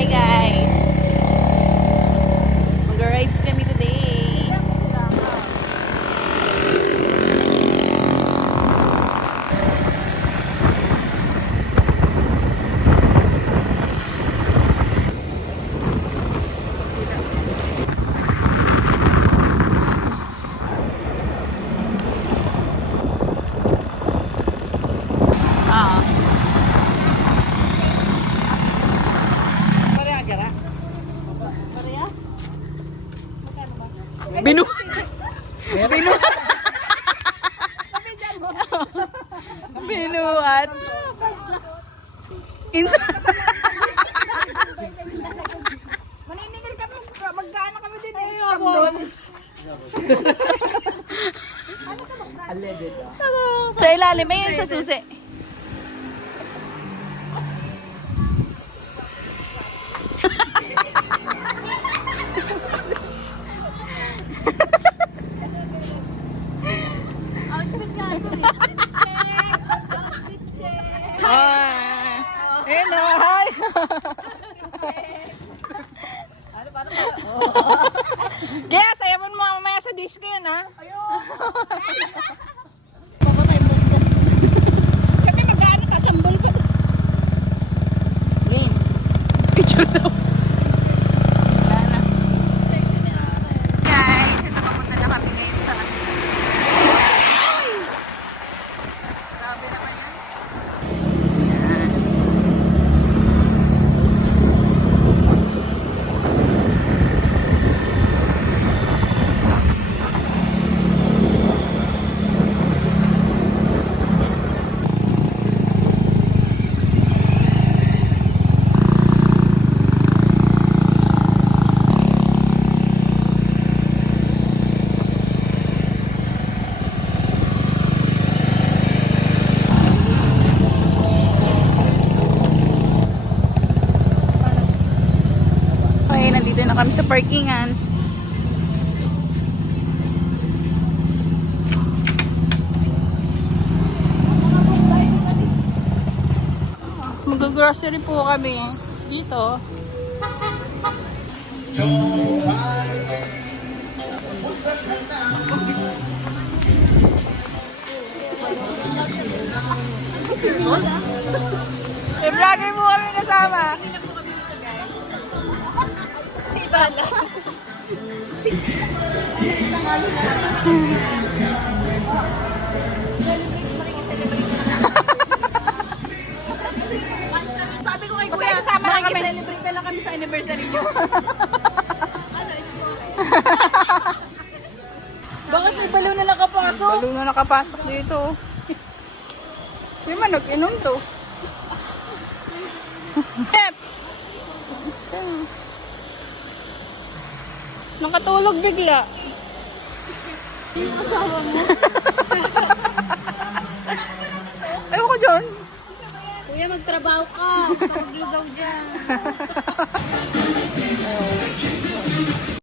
Hi guys! Mag-rides kami today. Binu... Binu... Binuat. Maninigil kami, magkano kami din eh. Sa ilalim, ayun sa susi. Outfit nga ito eh. Hello, hi. Kaya sayawan mo mamaya sa disco yun, ha? Papatay mo ko. Kami magkano tatambol pa. Game. Picture daw. Wala na. Guys, ito papunta na kami ngayon sa... Grabe naman yan. Yan. Okay, nandito na kami sa parkingan. Mag-grocery po kami dito. May vlogger po kami kasama. Si Ibala. Sabi ko kay Kuya, Masaya-sama lang kami. celebrate na lang kami sa anniversary niyo. Bakit may balaw na nakapasok? Balong na nakapasok dito. Hindi man, nag-inom to. Pep! Nakatulog bigla. Yung asawa mo. Ayaw ko dyan. Kuya, magtrabaho ka. Maglugaw dyan.